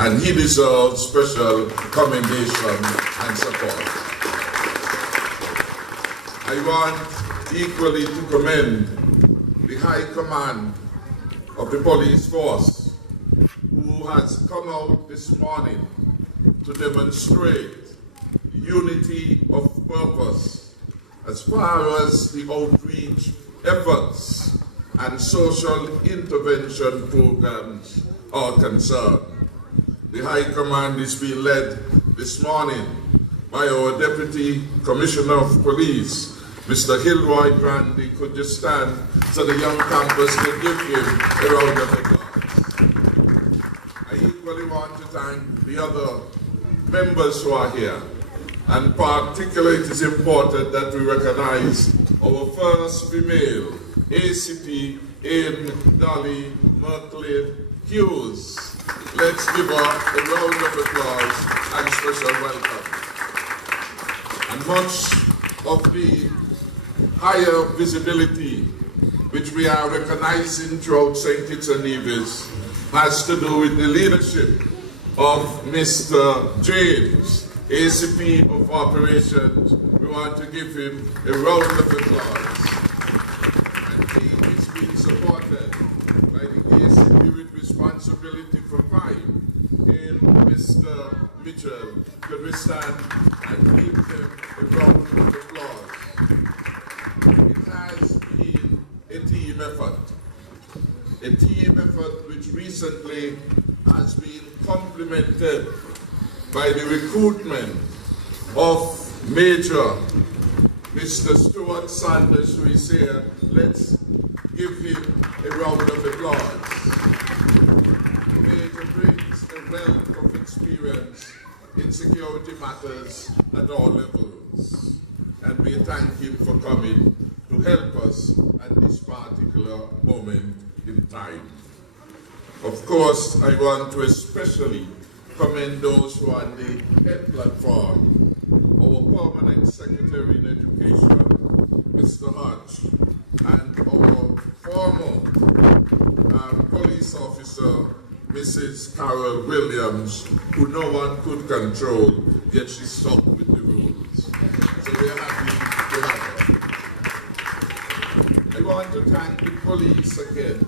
and he deserves special commendation and support. I want equally to commend the High Command of the police force, who has come out this morning to demonstrate unity of purpose as far as the outreach efforts and social intervention programs are concerned. The High Command is being led this morning by our Deputy Commissioner of Police, Mr. Hilroy Grandy. Could you stand so the young campus can give him a round of applause? I equally want to thank the other members who are here, and particularly it is important that we recognize our first female ACP in Dolly Merkley Hughes. Let's give her a round of applause and special welcome. And much of the higher visibility which we are recognizing throughout St. Kitts and Nevis has to do with the leadership of Mr. James, ACP of Operations. We want to give him a round of applause. And he is being supported by the ACP with responsibility for crime in Mr. Mitchell. Could we stand and give them a round of applause? It has been a team effort which recently has been complemented by the recruitment of Major Mr. Stuart Sanders, who is here. Let's give him a round of applause. The Major brings a wealth of experience in security matters at all levels, and we thank him for coming to help us at this particular moment in time. Of course, I want to especially commend those who are on the head platform, our Permanent Secretary in Education, Mr. Hodge, and our former police officer, Mrs. Carol Williams, who no one could control, yet she stuck with the rules. So we're happy to have her. I want to thank the police again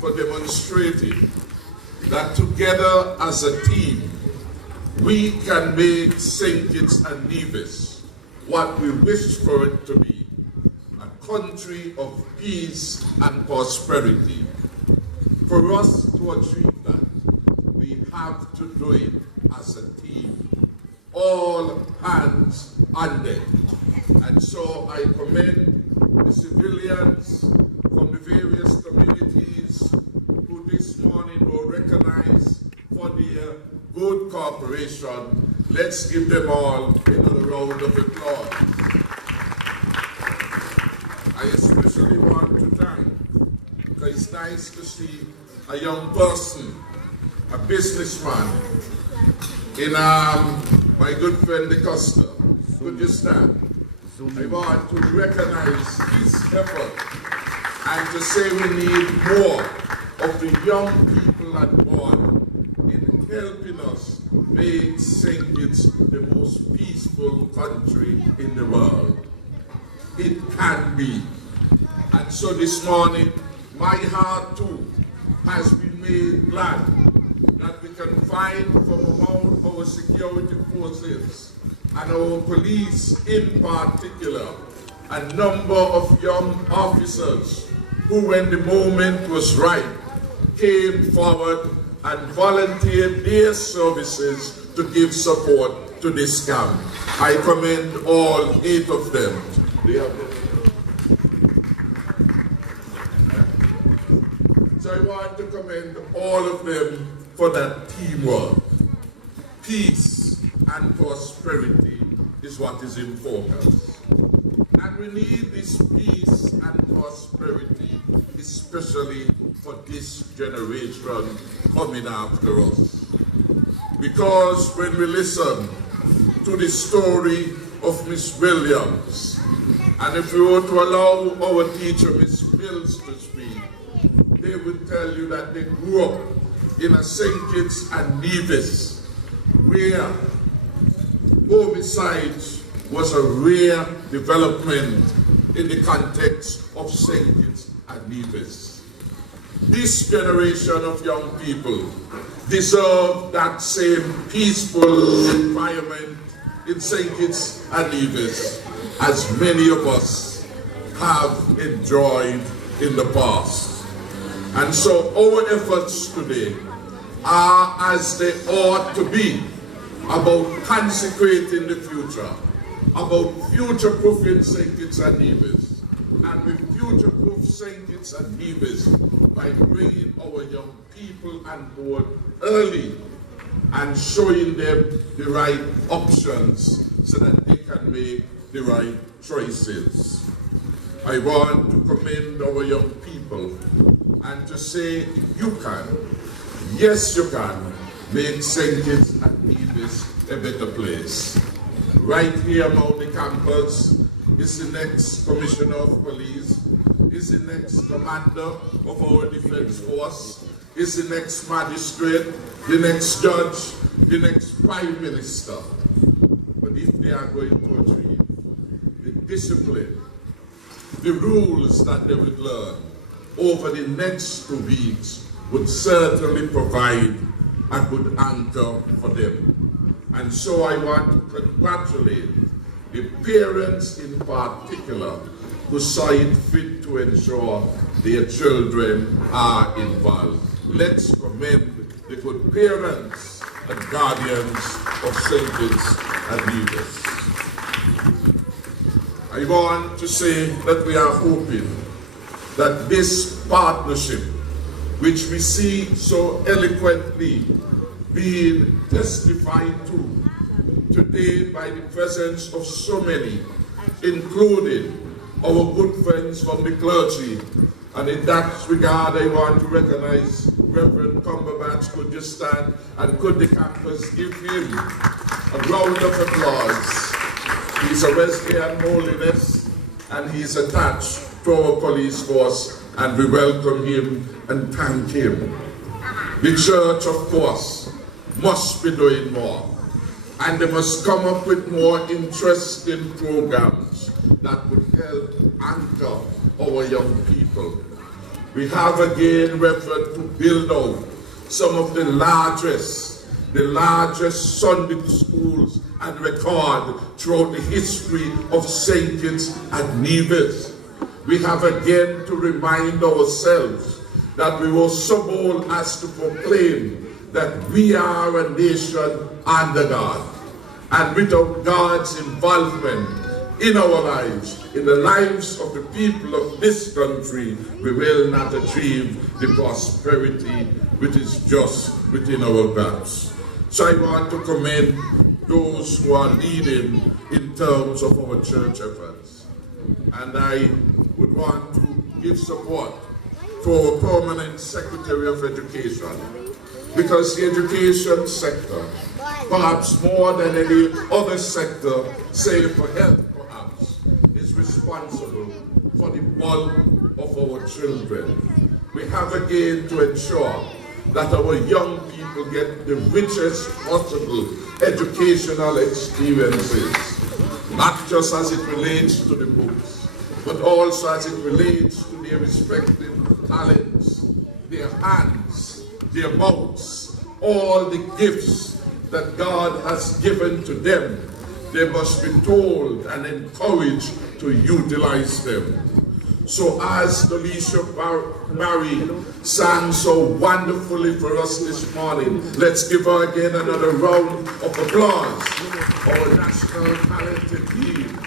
for demonstrating that together as a team, we can make St. Kitts and Nevis what we wish for it to be, a country of peace and prosperity. For us to achieve that, we have to do it as a team, all hands on deck. And so I commend the civilians from the various communities who this morning were recognized for their good cooperation. Let's give them all another round of applause. I especially want to thank, because it's nice to see a young person, a businessman, in my good friend the Costa. Could you stand? I want to recognize his effort and to say we need more of the young people on board in helping us make St. Kitts the most peaceful country in the world. It can be. And so this morning, my heart too has been made glad that we can find from among our security forces and our police in particular a number of young officers who, when the moment was right, came forward and volunteered their services to give support to this camp. I commend all 8 of them. So I want to commend all of them for that teamwork. Peace and prosperity is what is in focus. And we need this peace and prosperity, especially for this generation coming after us. Because when we listen to the story of Miss Williams, and if we were to allow our teacher, Miss Mills, to speak, they would tell you that they grew up in a St. Kitts and Nevis, where homicide was a rare development in the context of St. Kitts and Nevis. This generation of young people deserve that same peaceful environment in St. Kitts and Nevis as many of us have enjoyed in the past. And so our efforts today are, as they ought to be, about consecrating the future, about future-proofing St. Kitts and Nevis, and we future-proof St. Kitts and Nevis by bringing our young people on board early and showing them the right options so that they can make the right choices. I want to commend our young people and to say, you can, yes you can, make St. Kitts and Nevis a better place. Right here on the campus is the next Commissioner of Police, is the next Commander of our Defense Force, is the next Magistrate, the next Judge, the next Prime Minister. But if they are going to achieve the discipline, the rules that they would learn over the next 2 weeks would certainly provide a good anchor for them. And so I want to congratulate the parents in particular who saw it fit to ensure their children are involved. Let's commend the good parents and guardians of St. Kitts and Nevis. I want to say that we are hoping that this partnership, which we see so eloquently being testified to today by the presence of so many, including our good friends from the clergy. And in that regard, I want to recognize Reverend Cumberbatch. Could you stand and could the campus give him a round of applause? He's a Wesleyan holiness and he's attached to our police force, and we welcome him and thank him. The church, of course, must be doing more, and they must come up with more interesting programs that would help anchor our young people. We have again, Reverend, to build out some of the largest Sunday schools and record throughout the history of St. Kitts and Nevis. We have again to remind ourselves that we were so bold as to proclaim that we are a nation under God. And without God's involvement in our lives, in the lives of the people of this country, we will not achieve the prosperity which is just within our grasp. So I want to commend those who are leading in terms of our church efforts. And I would want to give support to our permanent Secretary of Education, because the education sector, perhaps more than any other sector, save for health perhaps, is responsible for the bulk of our children. We have again to ensure that our young people get the richest possible educational experiences, not just as it relates to the books, but also as it relates to their respective talents, their hands, their mouths, all the gifts that God has given to them. They must be told and encouraged to utilize them. So as Alicia Barry sang so wonderfully for us this morning, let's give her again another round of applause. Our national talented team.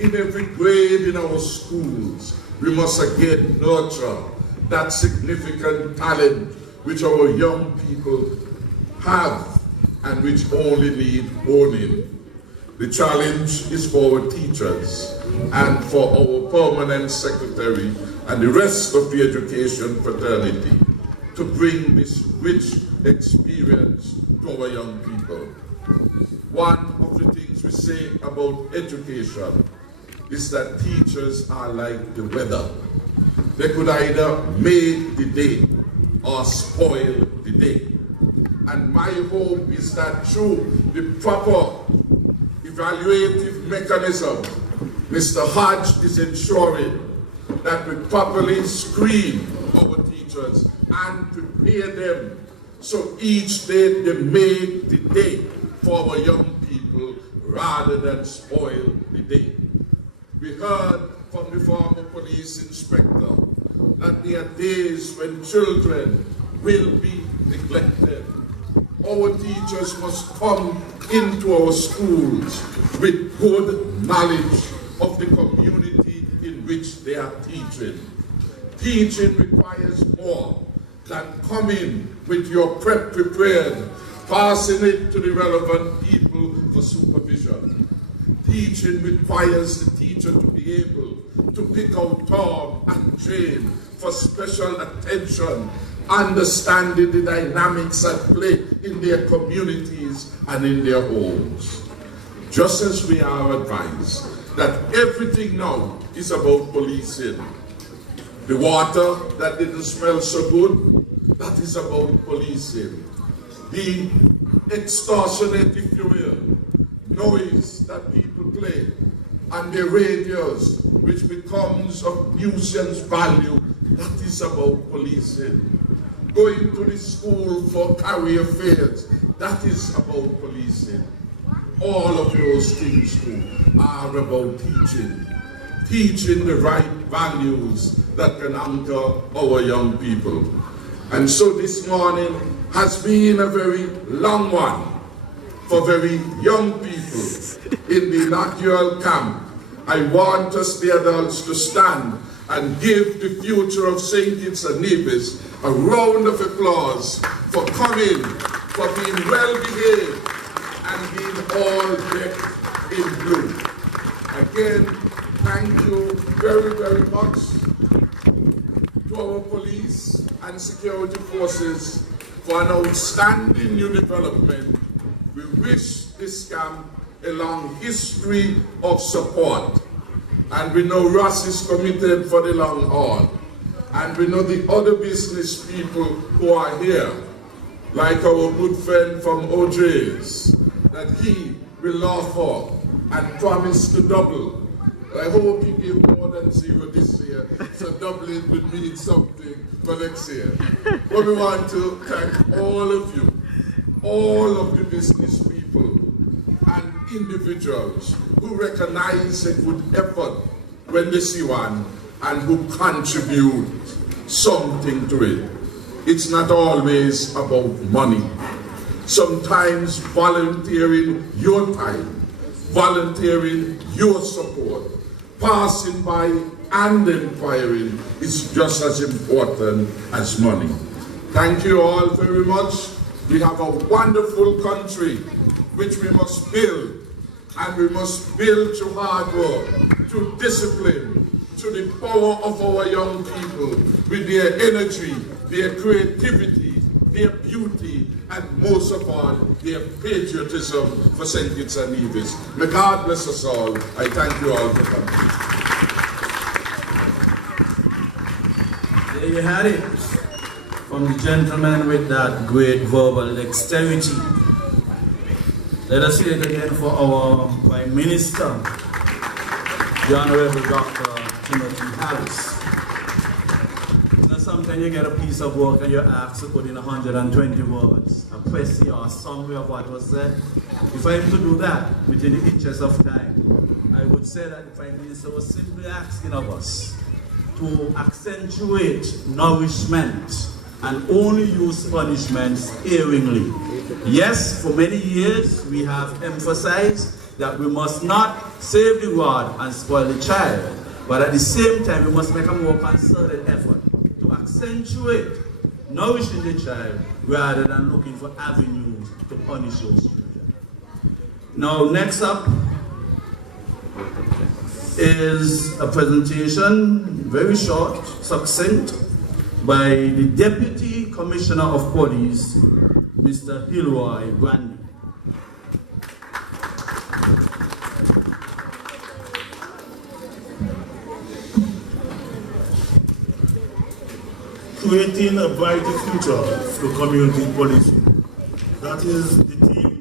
In every grade in our schools, we must again nurture that significant talent which our young people have and which only need honing. The challenge is for our teachers and for our permanent secretary and the rest of the education fraternity to bring this rich experience to our young people. One of the things we say about education is that teachers are like the weather. They could either make the day or spoil the day. And my hope is that through the proper evaluative mechanism, Mr. Hodge is ensuring that we properly screen our teachers and prepare them so each day they make the day for our young people rather than spoil the day. We heard from the former police inspector that there are days when children will be neglected. Our teachers must come into our schools with good knowledge of the community in which they are teaching. Teaching requires more than coming with your prep prepared, passing it to the relevant people for supervision. Teaching requires the teacher to be able to pick out Tom and Jane for special attention, understanding the dynamics at play in their communities and in their homes. Just as we are advised that everything now is about policing. The water that didn't smell so good, that is about policing. The extortionate, if you will, noise that people play and the radios, which becomes of nuisance value, that is about policing. Going to the school for career fairs, that is about policing. All of those things too are about teaching. Teaching the right values that can anchor our young people. And so this morning has been a very long one for very young people in the inaugural camp. I want us, the adults, to stand and give the future of St. Kitts and Nevis a round of applause for coming, for being well behaved, and being all decked in blue. Again, thank you very, very much to our police and security forces for an outstanding new development. We wish this camp a long history of support. And we know Ross is committed for the long haul. And we know the other business people who are here, like our good friend from OJ's, that he will offer and promise to double. I hope he gave more than zero this year, so doubling would mean something for next year. But we want to thank all of you, all of the business people and individuals who recognize a good effort when they see one and who contribute something to it. It's not always about money. Sometimes volunteering your time, volunteering your support, passing by and inquiring is just as important as money. Thank you all very much. We have a wonderful country which we must build, and we must build through hard work, through discipline, through the power of our young people, with their energy, their creativity, their beauty, and most of all, their patriotism for St. Kitts and Nevis. May God bless us all. I thank you all for coming. There you had it, from the gentleman with that great verbal dexterity. Let us hear it again for our Prime Minister, the Honorable Dr. Timothy Harris. Sometimes you get a piece of work and you're asked to put in 120 words, a précis or a summary of what was said. If I am to do that within the interest of time, I would say that the Prime Minister was simply asking of us to accentuate nourishment and only use punishment sparingly. Yes, for many years we have emphasized that we must not save the rod and spoil the child, but at the same time we must make a more concerted effort to accentuate nourishing the child rather than looking for avenues to punish those children. Now, next up is a presentation, very short, succinct, by the Deputy Commissioner of Police, Mr. Hilroy Brandy. Creating a brighter future for community policing. That is the theme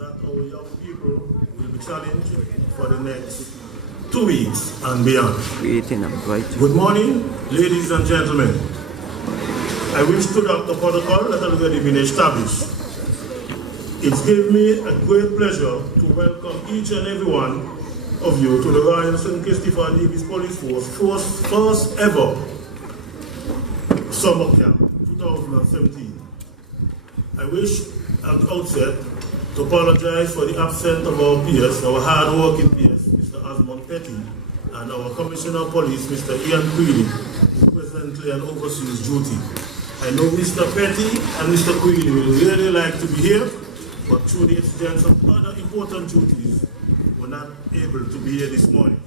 that our young people will be challenged for the next 2 weeks and beyond. Good morning, ladies and gentlemen. I wish to adopt the protocol that has already been established. It's given me a great pleasure to welcome each and every one of you to the Royal St. Christopher Nevis Police Force first ever summer camp 2017. I wish at the outset to apologize for the absence of our PS, our hard-working PS, Mr. Osmond Petty, and our Commissioner of Police, Mr. Ian Queely, who presently on overseas duty. I know Mr. Petty and Mr. Queely will really like to be here, but through the exigence of other important duties, we're not able to be here this morning.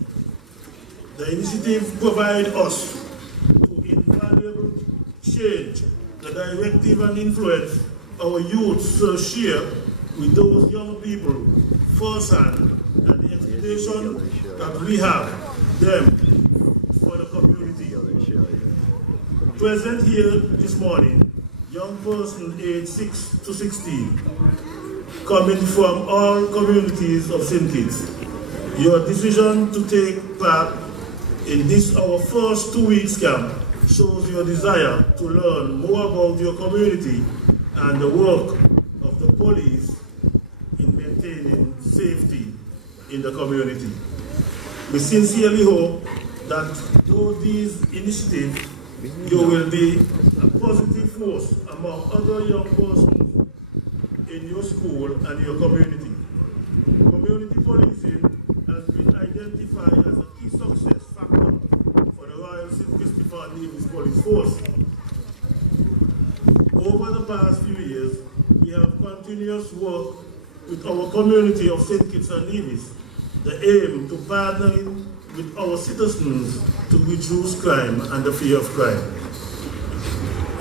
The initiative provides us to invaluable change the directive and influence our youth so share with those young people firsthand and the expectation that we have them for the community. Present here this morning, young persons aged 6 to 16, coming from all communities of St. Kitts. Your decision to take part in this our first 2 weeks camp shows your desire to learn more about your community and the work of the police in maintaining safety in the community. We sincerely hope that through these initiatives, you will be a positive force among other young persons in your school and your community. Community policing has been identified as a key success factor for the Royal St. Christopher Nevis Police Force. Over the past few years, we have continuous work with our community of St. Kitts and Nevis, the aim to partnering with our citizens to reduce crime and the fear of crime.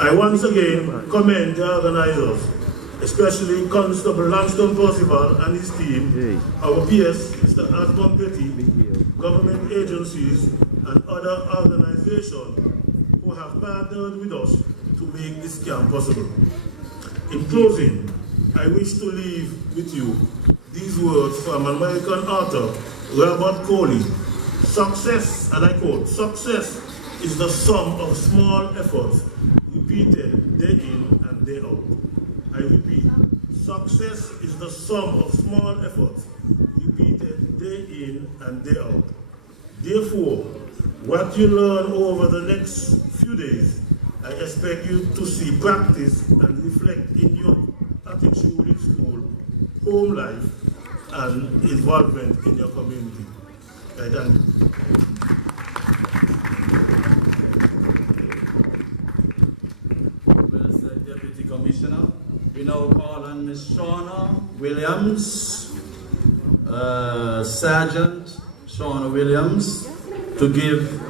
I once again commend the organizers, especially Constable Langston Percival and his team, our PS, Mr. Osmond Petty, government agencies, and other organizations who have partnered with us to make this camp possible. In closing, I wish to leave with you these words from American author Robert Coley. Success, and I quote, "Success is the sum of small efforts repeated day in and day out." I repeat, success is the sum of small efforts repeated day in and day out. Therefore, what you learn over the next few days, I expect you to see practice and reflect in your attitude in school, home life, and involvement in your community. I thank you. Well said, Deputy Commissioner. We now call on Ms. Shauna Williams, Sergeant Shauna Williams, to give.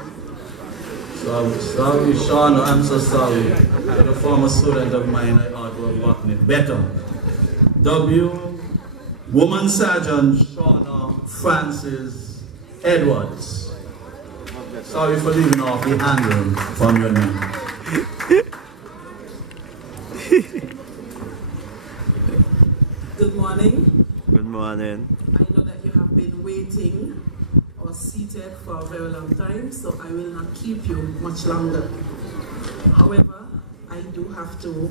Sorry, Shauna, I'm so sorry. You're a former student of mine, I ought to have gotten it better. Woman Sergeant Shauna Francis Edwards. Sorry for leaving off the handle from your name. Good morning. Good morning. I know that you have been waiting or seated for a very long time, so I will not keep you much longer. However, I do have to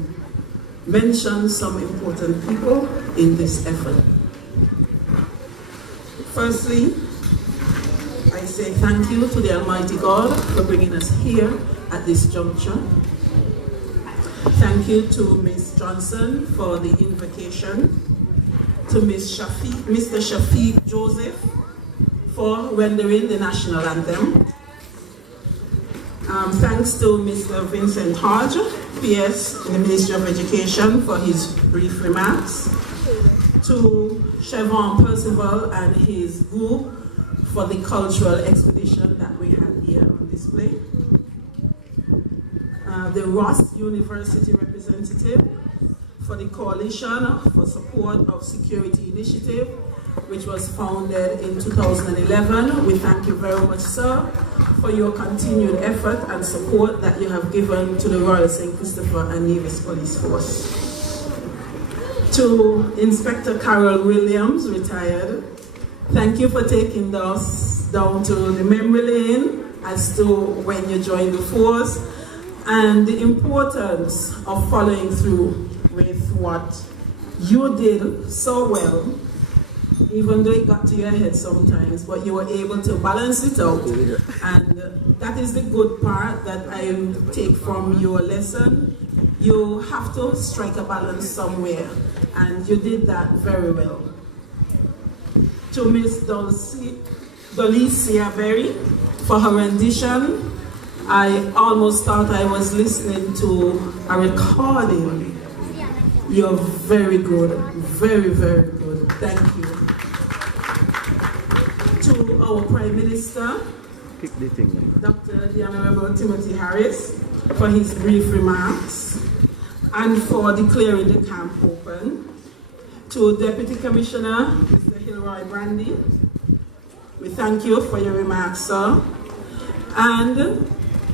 mention some important people in this effort. Firstly, I say thank you to the Almighty God for bringing us here at this juncture. Thank you to Ms. Johnson for the invocation, to Mr. Shafiq Joseph for rendering the national anthem. Thanks to Mr. Vincent Hodge, PS in the Ministry of Education, for his brief remarks. To Chevron Percival and his group for the cultural expedition that we had here on display. The Ross University representative for the Coalition for Support of Security Initiative, which was founded in 2011. We thank you very much, sir, for your continued effort and support that you have given to the Royal St. Christopher and Nevis Police Force. To Inspector Carol Williams, retired, thank you for taking us down to the memory lane as to when you joined the force and the importance of following through with what you did so well, even though it got to your head sometimes, but you were able to balance it out. And that is the good part that I take from your lesson. You have to strike a balance somewhere, and you did that very well. To Miss Dolicia Berry for her rendition, I almost thought I was listening to a recording. You're very good, very, very good. Thank you. To our Prime Minister, Dr. the Honorable Timothy Harris, for his brief remarks and for declaring the camp open. To Deputy Commissioner, Mr. Hilroy Brandy, we thank you for your remarks, sir. And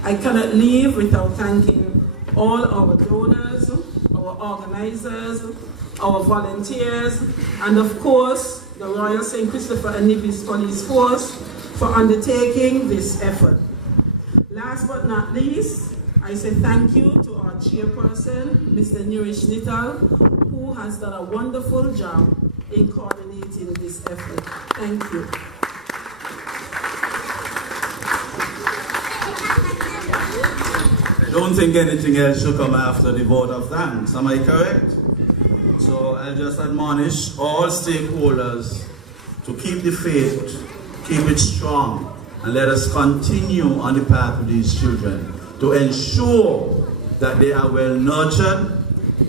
I cannot leave without thanking all our donors, our organizers, our volunteers, and of course, the Royal St. Christopher and Nevis Police Force for undertaking this effort. Last but not least, I say thank you to our chairperson, Mr. Nirish Nittal, who has done a wonderful job in coordinating this effort. Thank you. I don't think anything else should come after the vote of thanks. Am I correct? So I'll just admonish all stakeholders to keep the faith, keep it strong, and let us continue on the path with these children to ensure that they are well nurtured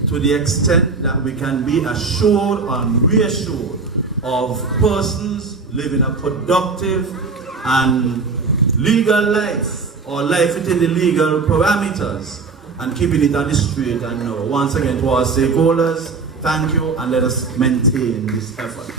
to the extent that we can be assured and reassured of persons living a productive and legal life, or life within the legal parameters, and keeping it on the straight and narrow. Once again, to our stakeholders, thank you, and let us maintain this effort.